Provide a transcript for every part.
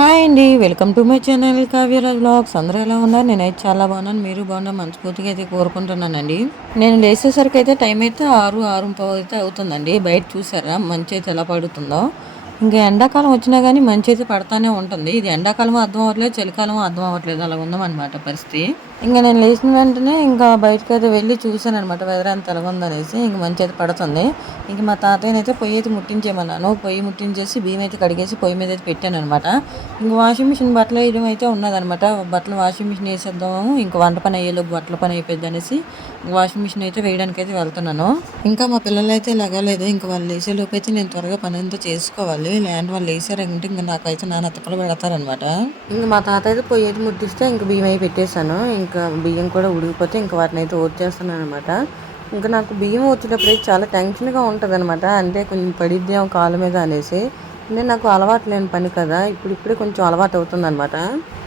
Hi అండి. Welcome to my channel Kavyaraj vlogs. అందరూ ఎలా ఉన్నారు? నేనైతే చాలా బాగున్నాను. మీరు బాగున్నా మనస్ఫూర్తిగా అయితే కోరుకుంటున్నానండి. నేను లేచేసరికి అయితే టైం అయితే 6:05 అయితే అవుతుందండి. బయట చూసారా మంచి అయితే ఎలా పడుతుందో. ఇంకా ఎండాకాలం వచ్చినా కానీ మంచి అయితే పడతానే ఉంటుంది. ఇది ఎండాకాలం అర్థం అవ్వట్లేదు, చలికాలం అర్థం అవ్వట్లేదు, అలా ఉందన్నమాట పరిస్థితి. ఇంకా నేను లేచిన వెంటనే ఇంకా బయటకైతే వెళ్ళి చూసాననమాట వెదర్ ఎంత ఎలాగుందనేసి. ఇంక మంచి అయితే పడుతుంది. ఇంక మా తాతయ్యనైతే పొయ్యి అయితే ముట్టించేయమన్నాను. పొయ్యి ముట్టించేసి బియ్యం అయితే కడిగేసి పొయ్యి మీద అయితే పెట్టాననమాట. ఇంక వాషింగ్ మిషన్ బట్టలు వేయడం అయితే ఉన్నదనమాట. బట్టలు వాషింగ్ మిషన్ వేసేద్దాము, ఇంక వంట పని అయ్యేలోపు బట్టల పని అయిపోద్ది అనేసి వాషింగ్ మిషన్ అయితే వేయడానికి అయితే వెళ్తున్నాను. ఇంకా మా పిల్లలు అయితే లెగలేదు. ఇంకా వాళ్ళు లేచేలోపు అయితే నేను త్వరగా పని అంతా చేసుకోవాలి. లేదంటే వాళ్ళు లేసారంటే ఇంకా నాకైతే నాన్న తిప్పలు పెడతారనమాట. ఇంక మా తాత అయితే పొయ్యి అయితే ముట్టిస్తే ఇంక బియ్యం అయి పెట్టేశాను. ఇంకా బియ్యం కూడా ఉడికిపోతే ఇంక వాటిని అయితే వచ్చేస్తున్నాను అనమాట. ఇంకా నాకు బియ్యం వచ్చేటప్పుడు అయితే చాలా టెన్షన్గా ఉంటుంది అనమాట. అంటే కొంచెం పడిద్దాం కాళ్ళ మీద అనేసి. అంటే నాకు అలవాటు లేని పని కదా, ఇప్పుడిప్పుడే కొంచెం అలవాటు అవుతుందనమాట.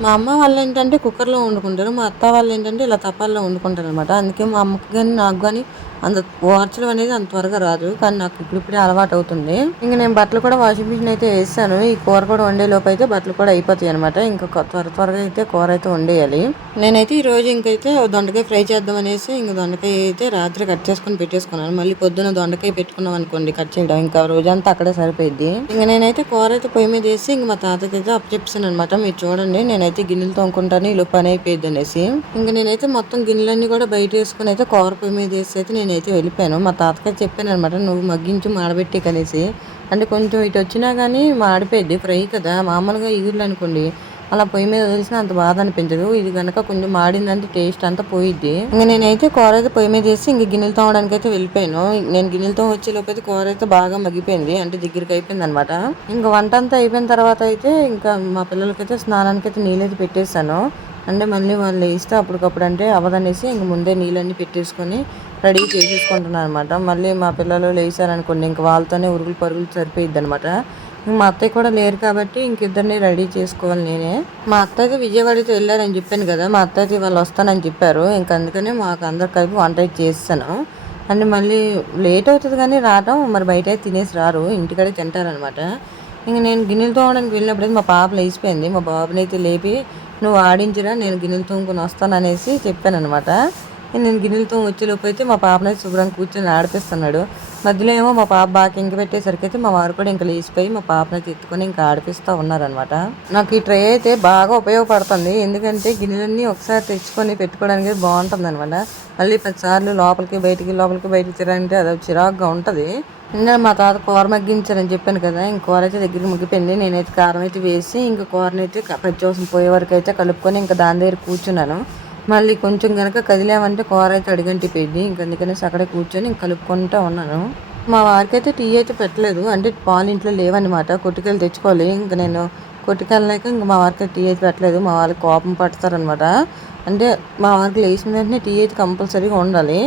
మా అమ్మ వాళ్ళు ఏంటంటే కుక్కర్లో వండుకుంటారు. మా అత్త వాళ్ళు ఏంటంటే ఇలా తపాల్లో వండుకుంటారు అనమాట. అందుకే మా అమ్మకి కానీ నాకు కానీ అంత ఓర్చడం అనేది అంత త్వరగా రాదు. కానీ నాకు ఇప్పుడిప్పుడే అలవాటు అవుతుంది. ఇంక నేను బట్టలు కూడా వాషింగ్ మిషన్ అయితే వేసాను. ఈ కూర కూడా వండే లోపు అయితే బట్టలు కూడా అయిపోతాయి అనమాట. ఇంకా త్వరగా అయితే కూర అయితే వండేయాలి. నేనైతే ఈ రోజు ఇంకైతే దొండకాయ ఫ్రై చేద్దాం అనేసి ఇంక దొండకాయ అయితే రాత్రి కట్ చేసుకుని పెట్టేసుకున్నాను. మళ్ళీ పొద్దున దొండకాయ పెట్టుకున్నాం అనుకోండి కట్ చేయడం, ఇంకా రోజంతా అక్కడే సరిపోయింది. ఇంక నేనైతే కూర అయితే పొయ్యి మీద వేసి ఇంక మా తాతకి అయితే అప్పచెప్పాను అనమాట. మీరు చూడండి నేనైతే గిన్నెలు తోముకుంటాను, ఇల్లు పని అయిపోయింది అనేసి. ఇంక నేనైతే మొత్తం గిన్నెలన్నీ కూడా బయట వేసుకుని అయితే కూర పొయ్యి మీద వేసి అయితే నేనైతే వెళ్ళిపోయాను. మా తాతకి చెప్పాను అనమాట, నువ్వు మగ్గించి మాడబెట్టి కనేసి. అంటే కొంచెం ఇటు వచ్చినా కానీ మాడిపోయింది ఫ్రై కదా. మామూలుగా ఇగుర్లు అనుకోండి అలా పొయ్యి మీద వదిలిసిన అంత బాధ అనిపించదు. ఇది కనుక కొంచెం మాడిందంటే టేస్ట్ అంతా పోయిద్ది. ఇంకా నేనైతే కూర అయితే పొయ్యి మీద వేసి ఇంక గిన్నెలు తోమడానికి అయితే వెళ్ళిపోయాను. నేను గిన్నెలతో వచ్చే లోపు అయితే కూర అయితే బాగా మగ్గిపోయింది, అంటే దగ్గరికి అయిపోయింది అనమాట. ఇంకా వంట అంతా అయిపోయిన తర్వాత అయితే ఇంకా మా పిల్లలకైతే స్నానానికి అయితే నీళ్ళు అయితే పెట్టేశాను. అంటే మళ్ళీ వాళ్ళు వేస్తే అప్పటికప్పుడు అంటే అవదనేసి ఇంక ముందే నీళ్ళన్నీ పెట్టేసుకొని రెడీ చేసేసుకుంటున్నాను అనమాట. మళ్ళీ మా పిల్లలు లేచారనుకోండి ఇంక వాళ్ళతోనే ఉరుగులు పరుగులు సరిపోయిద్ది అనమాట. మా అత్తయ్య కూడా లేరు కాబట్టి ఇంకిద్దరిని రెడీ చేసుకోవాలి నేనే. మా అత్తయ్య విజయవాడతో వెళ్ళారని చెప్పాను కదా, మా అత్తయ్య వాళ్ళు వస్తానని చెప్పారు. ఇంక అందుకనే మాకు అందరు కలిపి వంట చేస్తాను. అంటే మళ్ళీ లేట్ అవుతుంది కానీ రావడం, మరి బయట తినేసి రారు, ఇంటికాడే తింటారనమాట. ఇంక నేను గిన్నెలు తోమడానికి వెళ్ళినప్పుడైతే మా పాప లేచిపోయింది. మా బాబుని అయితే లేపి నువ్వు ఆడించిరా, నేను గిన్నెలు తోముకొని వస్తాను అనేసి చెప్పాను అనమాట. నేను గిన్నెలతో వచ్చేలోపు అయితే మా పాపనైతే శుభ్రంగా కూర్చొని ఆడిపిస్తున్నాడు. మధ్యలో ఏమో మా పాప బాగా ఇంక పెట్టేసరికి అయితే మా వారు కూడా ఇంకా లేచిపోయి మా పాపనైతే ఎత్తుకొని ఇంకా ఆడిపిస్తూ ఉన్నారనమాట. నాకు ఈ ట్రే అయితే బాగా ఉపయోగపడుతుంది. ఎందుకంటే గిన్నెలన్నీ ఒకసారి తెచ్చుకొని పెట్టుకోవడానికి బాగుంటుంది అనమాట. మళ్ళీ 10 సార్లు లోపలికి బయటికి తిరగంటే అది చిరాకుగా ఉంటుంది. నిన్న మా తాత కూర మగ్గించారని చెప్పాను కదా, ఇంక కూర అయితే దగ్గరికి మగ్గిపోయింది. నేనైతే కారం అయితే వేసి ఇంకా కూరని అయితే పచ్చివాసన పోయే వరకు అయితే కలుపుకొని ఇంకా దాని దగ్గర కూర్చున్నాను. మళ్ళీ కొంచెం కనుక కదిలామంటే కూర అయితే అడిగంటిపోయింది. ఇంక అందుకనేసి అక్కడే కూర్చొని ఇంక కలుపుకుంటూ ఉన్నాను. మా వారికి అయితే టీ అయితే పెట్టలేదు. అంటే పాలు ఇంట్లో లేవన్నమాట, కొట్టుకెళ్ళి తెచ్చుకోవాలి. ఇంక నేను కొట్టుకెళ్ళలేక ఇంక మా వారికి టీ అయితే పెట్టలేదు. మా వాళ్ళకి కోపం పడతారనమాట. అంటే మా వారికి లేచిన వెంటనే టీ అయితే కంపల్సరీగా ఉండాలి.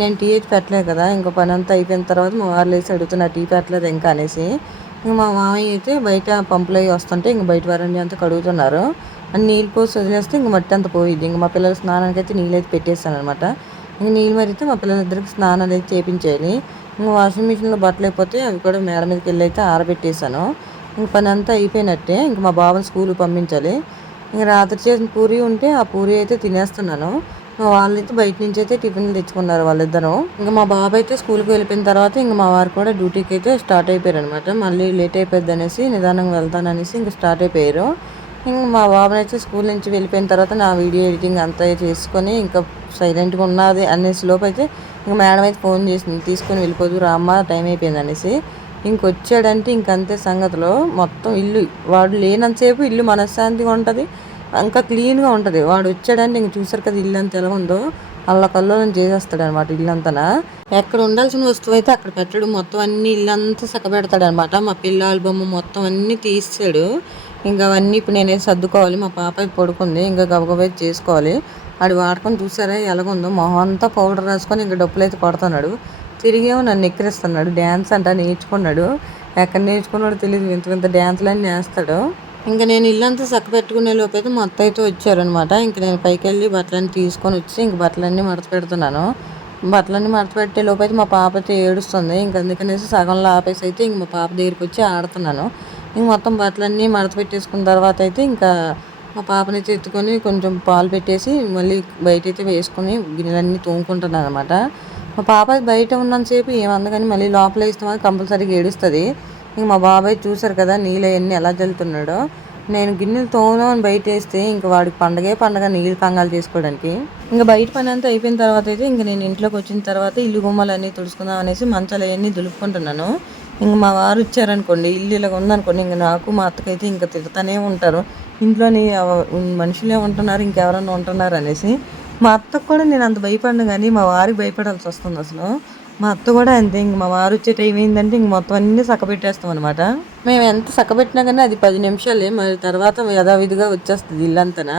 నేను టీ అయితే పెట్టలేదు కదా, ఇంకో పని అంతా అయిపోయిన తర్వాత మా వారు లేచి అడుగుతున్నా టీ పెట్టలేదు ఇంకా అనేసి. ఇంక మా మామయ్య అయితే బయట పంపులు అవి వస్తుంటే ఇంక బయట వరండి అంతా కడుగుతున్నారు. అని నీళ్ళు పోసి వదిలేస్తే ఇంక మట్టి అంతా పోయిద్ది. ఇంక మా పిల్లల స్నానానికి అయితే నీళ్ళు అయితే పెట్టేస్తాను అనమాట. ఇంక నీళ్ళు మరిగితే మా పిల్లలిద్దరికి స్నానాలు అయితే చేయించేయాలి. ఇంక వాషింగ్ మిషన్లో బట్టలు అయిపోతే అవి కూడా మేడ మీదకి వెళ్ళి అయితే ఆరబెట్టేశాను. ఇంక పని అంతా అయిపోయినట్టే. ఇంక మా బాబుని స్కూల్కి పంపించాలి. ఇంక రాత్రి చేసిన పూరి ఉంటే ఆ పూరి అయితే తినేస్తున్నాను. మా వాళ్ళైతే బయట నుంచి అయితే టిఫిన్లు తెచ్చుకున్నారు వాళ్ళిద్దరూ. ఇంకా మా బాబు అయితే స్కూల్కి వెళ్ళిపోయిన తర్వాత ఇంక మా వారు కూడా డ్యూటీకి అయితే స్టార్ట్ అయిపోయారు అనమాట. మళ్ళీ లేట్ అయిపోద్ది అనేసి నిదానంగా వెళ్తాననేసి ఇంక స్టార్ట్ అయిపోయారు. ఇంక మా బాబుని అయితే స్కూల్ నుంచి వెళ్ళిపోయిన తర్వాత నా వీడియో ఎడిటింగ్ అంతా చేసుకొని ఇంకా సైలెంట్గా ఉన్నది అనేసి లోపు అయితే ఇంక మేడం అయితే ఫోన్ చేసింది, తీసుకొని వెళ్ళిపోదు రామ్మ టైం అయిపోయింది అనేసి. ఇంకొచ్చాడంటే ఇంకంతే సంగతిలో. మొత్తం ఇల్లు వాడు లేనంతసేపు ఇల్లు మనశ్శాంతిగా ఉంటుంది, ఇంకా క్లీన్గా ఉంటుంది. వాడు వచ్చాడంటే ఇంక చూసారు కదా ఇల్లు అంతా ఎలా ఉందో, అల్లకల్లోలం చేసేస్తాడు అనమాట ఇల్లంతా. ఎక్కడ ఉండాల్సిన వస్తువు అయితే అక్కడ పెట్టడు, మొత్తం అన్ని ఇల్లంతా చక్కబెడతాడు అనమాట. మా పిల్ల ఆల్బమ్ మొత్తం అన్నీ తీసాడు. ఇంకా అవన్నీ ఇప్పుడు నేనే సర్దుకోవాలి. మా పాప పడుకుంది, ఇంకా గబగబా చేసుకోవాలి. వాడు వాడుకొని చూసారా ఎలాగుందో, మొహం అంతా పౌడర్ రాసుకొని ఇంకా డప్పులు అయితే కొడుతున్నాడు. తిరిగేమో నన్ను ఎక్కిరిస్తున్నాడు. డ్యాన్స్ అంట నేర్చుకున్నాడు, ఎక్కడ నేర్చుకున్నాడో తెలియదు, వింత వింత డ్యాన్స్లన్నీ వేస్తాడు. ఇంకా నేను ఇల్లంతా చక్క పెట్టుకునే లోపు అయితే మా అత్తయ్య అయితే వచ్చారనమాట. ఇంక నేను పైకి వెళ్ళి బట్టలన్నీ తీసుకొని వచ్చి ఇంక బట్టలన్నీ మడత పెడుతున్నాను. బట్టలన్నీ మడత పెట్టే లోపు అయితే మా పాప అయితే ఏడుస్తుంది. ఇంక అందుకనేసి సగంలో ఆపేసి అయితే ఇంక మా పాప దగ్గరికి వచ్చి ఆడుతున్నాను. ఇంక మొత్తం బట్టలన్నీ మడత పెట్టేసుకున్న తర్వాత అయితే ఇంకా మా పాపనైతే ఎత్తుకొని కొంచెం పాలు పెట్టేసి మళ్ళీ బయట అయితే వేసుకొని గిన్నెలన్నీ తోముకుంటున్నాను అనమాట. మా పాప బయట ఉన్నంతసేపు ఏమంది కానీ మళ్ళీ లోపల వేస్తామని కంపల్సరీగా ఏడుస్తుంది. ఇంక మా బాబాయ్ చూసారు కదా నీళ్ళు అవన్నీ ఎలా చల్లుతున్నాడో. నేను గిన్నెలు తోముదామని బయట వేస్తే ఇంక వాడికి పండగ నీళ్ళు కంగాలు చేసుకోవడానికి. ఇంకా బయట పని అంతా అయిపోయిన తర్వాత అయితే ఇంక నేను ఇంట్లోకి వచ్చిన తర్వాత ఇల్లు గుమ్మలన్నీ తుడుచుకుందాం అనేసి మంచాలు అవన్నీ దులుపుకుంటున్నాను. ఇంక మా వారు వచ్చారనుకోండి, ఇల్లు ఇలా ఉందనుకోండి, ఇంక నాకు మా అత్తకైతే ఇంకా తిడతానే ఉంటారు. ఇంట్లోని మనుషులే ఉంటున్నారు, ఇంకెవరన్నా ఉంటున్నారు అనేసి. మా అత్తకు కూడా నేను అంత భయపడను కానీ మా వారికి భయపడాల్సి వస్తుంది అసలు. మా అత్త కూడా అంతే. ఇంక మా వారు వచ్చే టైం ఏంటంటే ఇంక మొత్తం అన్నీ చక్కబెట్టేస్తాం అనమాట. మేము ఎంత చక్కబెట్టినా కానీ అది 10 నిమిషాలే, మరి తర్వాత యథావిధిగా వచ్చేస్తుంది ఇల్లంతనా.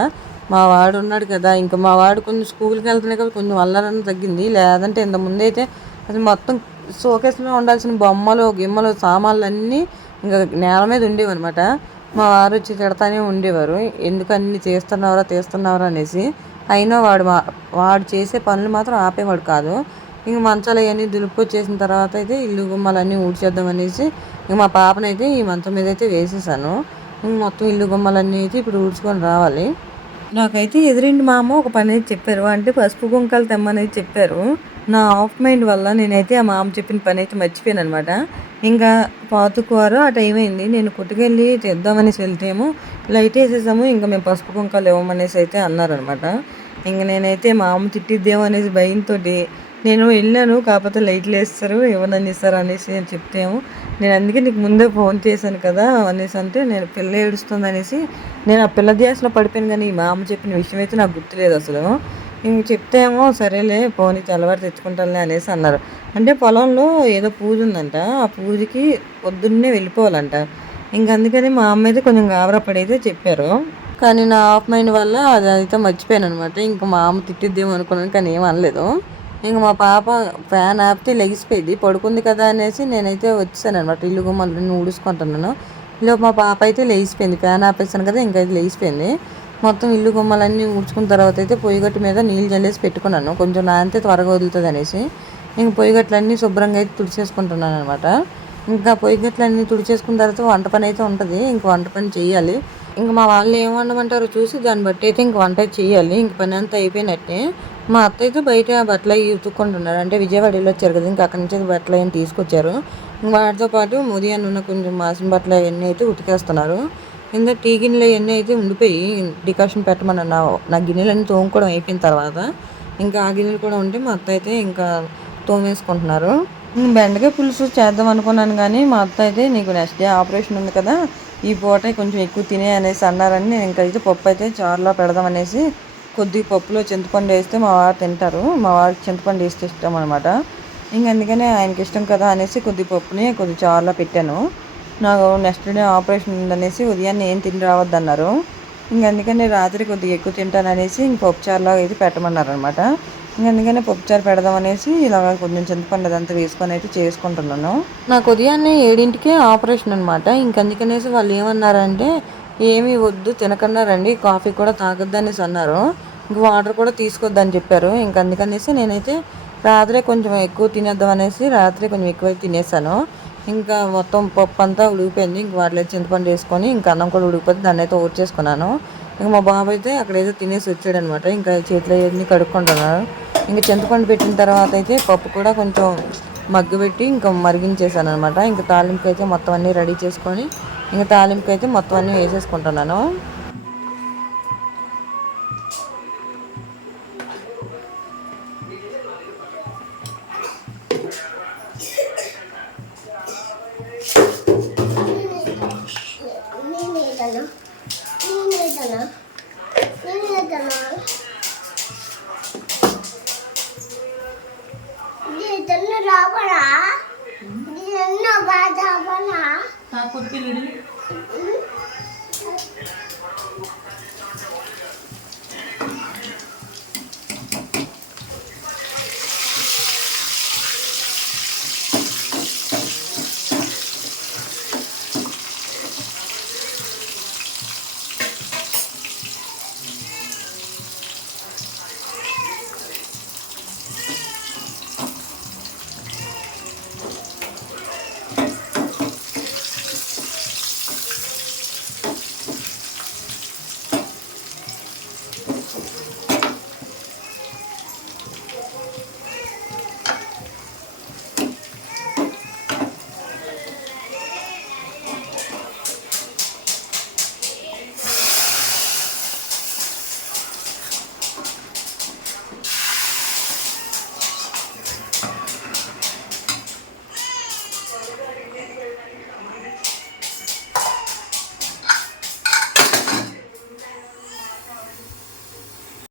మా వాడు ఉన్నాడు కదా, ఇంకా మా వాడు కొంచెం స్కూల్కి వెళ్తున్నాయి కదా, కొంచెం అల్లరన్న తగ్గింది. లేదంటే ఇంత ముందైతే అది మొత్తం షోకేస్లో ఉండాల్సిన బొమ్మలు గిమ్మలు సామాన్లు అన్నీ ఇంకా నేల మీద ఉండేవి అనమాట. మా వారు వచ్చి తిడతానే ఉండేవారు, ఎందుకు అన్ని తీస్తున్నావరా అనేసి. అయినా వాడు చేసే పనులు మాత్రం ఆపేవాడు కాదు. ఇంక మంచాలు అవన్నీ దులుపుకొచ్చేసిన తర్వాత అయితే ఇల్లు గుమ్మాలన్నీ ఊడ్చేద్దాం అనేసి ఇంక మా పాపనైతే ఈ మంచం మీద అయితే వేసేసాను. ఇంక మొత్తం ఇల్లు గుమ్మాలన్నీ అయితే ఇప్పుడు ఊడ్చుకొని రావాలి. నాకైతే ఎదురింటి మా అమ్మ ఒక పని అయితే చెప్పారు, అంటే పసుపు కుంకాలు తెమ్మనేది చెప్పారు. నా ఆఫ్ మైండ్ వల్ల నేనైతే ఆ మా అమ్మ చెప్పిన పని అయితే మర్చిపోయాను అనమాట. ఇంకా పాతుకువారు ఆ టైం అయింది, నేను కొట్టుకెళ్ళి తెద్దామనేసి వెళ్తేమో లైట్ వేసేసాము. ఇంకా మేము పసుపు కుంకాలు ఇవ్వమనేసి అయితే అన్నారనమాట. ఇంక నేనైతే మా అమ్మ తిట్టిద్దేమో అనేసి భయంతో నేను వెళ్ళాను, కాకపోతే లైట్లు వేస్తారు ఇవ్వనని ఇస్తారు అనేసి అని చెప్తేమో, నేను అందుకే నీకు ముందే ఫోన్ చేశాను కదా అనేసి అంటే, నేను పిల్ల ఏడుస్తుంది అనేసి నేను ఆ పిల్ల ధ్యాసలో పడిపోయాను. కానీ మా అమ్మ చెప్పిన విషయం అయితే నాకు గుర్తులేదు అసలు. ఇంక చెప్తేమో సరేలే పోనీ తెల్లవారు తెచ్చుకుంటానులే అనేసి అన్నారు. అంటే పొలంలో ఏదో పూజ ఉందంట, ఆ పూజకి పొద్దున్నే వెళ్ళిపోవాలంట. ఇంక అందుకని మా అమ్మ అయితే కొంచెం గాబరా పడైతే చెప్పారు. కానీ నా ఆఫ్ మైండ్ వల్ల అది అయితే మర్చిపోయాను అనమాట. ఇంకా మా అమ్మ తిట్టిద్దేమో అనుకున్నాను కానీ ఏం అనలేదు. ఇంక మా పాప ఫ్యాన్ ఆపితే లెగిసిపోయింది, పడుకుంది కదా అనేసి నేనైతే వచ్చాను అనమాట. ఇల్లు గుమ్మలన్నీ ఊడుచుకుంటున్నాను. ఇలా మా పాప అయితే లేచిపోయింది, ఫ్యాన్ ఆపేసాను కదా, ఇంకైతే లేచిపోయింది. మొత్తం ఇల్లు గుమ్మలన్నీ ఊడ్చుకున్న తర్వాత అయితే పొయ్యిగట్టు మీద నీళ్ళు జల్లేసి పెట్టుకున్నాను, కొంచెం నానితే త్వరగా వదులుతుంది అనేసి. ఇంక పొయ్యిగట్లన్నీ శుభ్రంగా అయితే తుడిచేసుకుంటున్నాను అనమాట. ఇంకా పొయ్యిగట్లన్నీ తుడిచేసుకున్న తర్వాత వంట పని అయితే ఉంటుంది, ఇంక వంట పని చేయాలి. ఇంక మా వాళ్ళు ఏం వండమంటారో చూసి దాన్ని బట్టి అయితే ఇంక వంట చేయాలి. ఇంక పని అంతా అయిపోయినట్టే. మా అత్త అయితే బయట బట్టలు అవి ఉతుక్కుంటున్నారు, అంటే విజయవాడ వెళ్ళి వచ్చారు కదా, ఇంకా అక్కడి నుంచి బట్టలు ఏం తీసుకొచ్చారు. వాటితో పాటు ఉదయాన్నే ఉన్న కొంచెం మాసిన బట్టలు అవన్నీ అయితే ఉతికేస్తున్నారు. కింద టీ గిన్నెలు అవన్నీ అయితే ఉండిపోయి డికాషన్ పెట్టమని నా గిన్నెలన్నీ తోముకోవడం అయిపోయిన తర్వాత ఇంకా ఆ గిన్నెలు కూడా ఉంటే మా అత్త అయితే ఇంకా తోమేసుకుంటున్నారు. బెండకాయ పులుసు చేద్దాం అనుకున్నాను కానీ మా అత్త అయితే నీకు నెక్స్ట్ డే ఆపరేషన్ ఉంది కదా, ఈ పూట కొంచెం ఎక్కువ తినే అనేసి అన్నారని నేను ఇంకైతే పప్పు అయితే చారులో పెడదాం అనేసి కొద్దిగా పప్పులో చింతపండు వేస్తే మా వారు తింటారు, మా వారికి చింతపండు వేస్తే ఇష్టం అనమాట. ఇంక అందుకనే ఆయనకి ఇష్టం కదా అనేసి కొద్ది పప్పుని కొద్ది చారులో పెట్టాను. నాకు నెక్స్ట్ డే ఆపరేషన్ ఉందనేసి ఉదయాన్నే ఏం తిని రావద్దన్నారు. ఇంక అందుకని రాత్రి కొద్దిగా ఎక్కువ తింటాననేసి ఇంక పప్పుచారులో అయితే పెట్టమన్నారు అనమాట. ఇంక అందుకనే పప్పుచారు పెడదాం అనేసి ఇలాగ కొంచెం చింతపండు అదంతా వేసుకొని అయితే చేసుకుంటున్నాను. నాకు ఉదయాన్నే 7ంటికే ఆపరేషన్ అనమాట. ఇంక అందుకనేసి వాళ్ళు ఏమన్నారంటే ఏమీ వద్దు తినకన్నా రండి, కాఫీ కూడా తాగొద్దు అనేసి అన్నారు. ఇంక వాటర్ కూడా తీసుకొద్దని చెప్పారు. ఇంక అందుకనేసి నేనైతే రాత్రే కొంచెం ఎక్కువ తినేద్దాం అనేసి రాత్రి కొంచెం ఎక్కువ తినేసాను. ఇంకా మొత్తం పప్పు అంతా ఉడికిపోయింది. ఇంక వాటిలో చింతపండు వేసుకొని ఇంకా అన్నం కూడా ఉడికిపోతే దాన్ని అయితే ఊడ్చేసుకున్నాను. ఇంక మా బాబు అయితే అక్కడైతే తినేసి వచ్చాడు అనమాట. ఇంకా చేతిలో అన్నీ కడుక్కుంటున్నారు. ఇంకా చింతపండు పెట్టిన తర్వాత అయితే పప్పు కూడా కొంచెం మగ్గబెట్టి ఇంకా మరిగించేసాను అనమాట. ఇంకా తాలింపుకి అయితే మొత్తం అన్నీ రెడీ చేసుకొని ఇంకా తాలింపుకి అయితే మొత్తం అన్నీ వేసేసుకుంటున్నాను.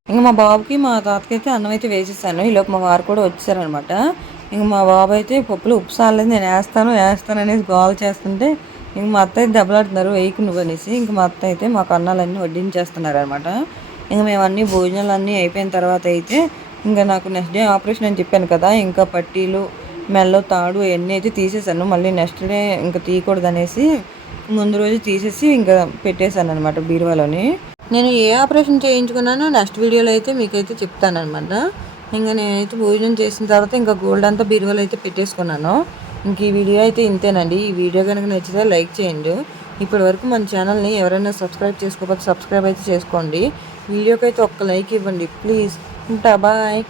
ఇంక మా బాబుకి మా తాతకి అయితే అన్నం అయితే వేసేసాను. ఈలోపు మా వారు కూడా వచ్చారనమాట. ఇంక మా బాబు అయితే పప్పులో ఉప్పు సాలేదు, నేను వేస్తాను అనేసి గోల చేస్తుంటే ఇంక మా అత్త అయితే దెబ్బలాడుతున్నారు, వేయకు నువ్వు అనేసి. ఇంక మా అత్త అయితే మాకు అన్నాలన్నీ వడ్డించేస్తున్నారు అనమాట. ఇంక మేము అన్నీ భోజనాలు అయిపోయిన తర్వాత అయితే ఇంకా నాకు నెక్స్ట్ డే ఆపరేషన్ అని చెప్పాను కదా, ఇంకా పట్టీలు మెల్లో తాడు అవన్నీ అయితే తీసేసాను. మళ్ళీ నెక్స్ట్ డే ఇంకా తీయకూడదు అనేసి ముందు రోజు తీసేసి ఇంకా పెట్టేశాను అనమాట బీరువాలోని. నేను ఏ ఆపరేషన్ చేయించుకున్నానో నెక్స్ట్ వీడియోలో అయితే మీకైతే చెప్తానమాట. ఇంకా నేనైతే భోజనం చేసిన తర్వాత ఇంకా గోల్డ్ అంతా బీరువాలో అయితే పెట్టేసుకున్నాను. ఇంక ఈ వీడియో అయితే ఇంతేనండి. ఈ వీడియో కనుక నచ్చితే లైక్ చేయండి. ఇప్పటి వరకు మన ఛానల్ని ఎవరైనా సబ్స్క్రైబ్ చేసుకోకపోతే సబ్స్క్రైబ్ అయితే చేసుకోండి. వీడియోకి అయితే ఒక్క లైక్ ఇవ్వండి ప్లీజ్. ఉంటా, బాయ్.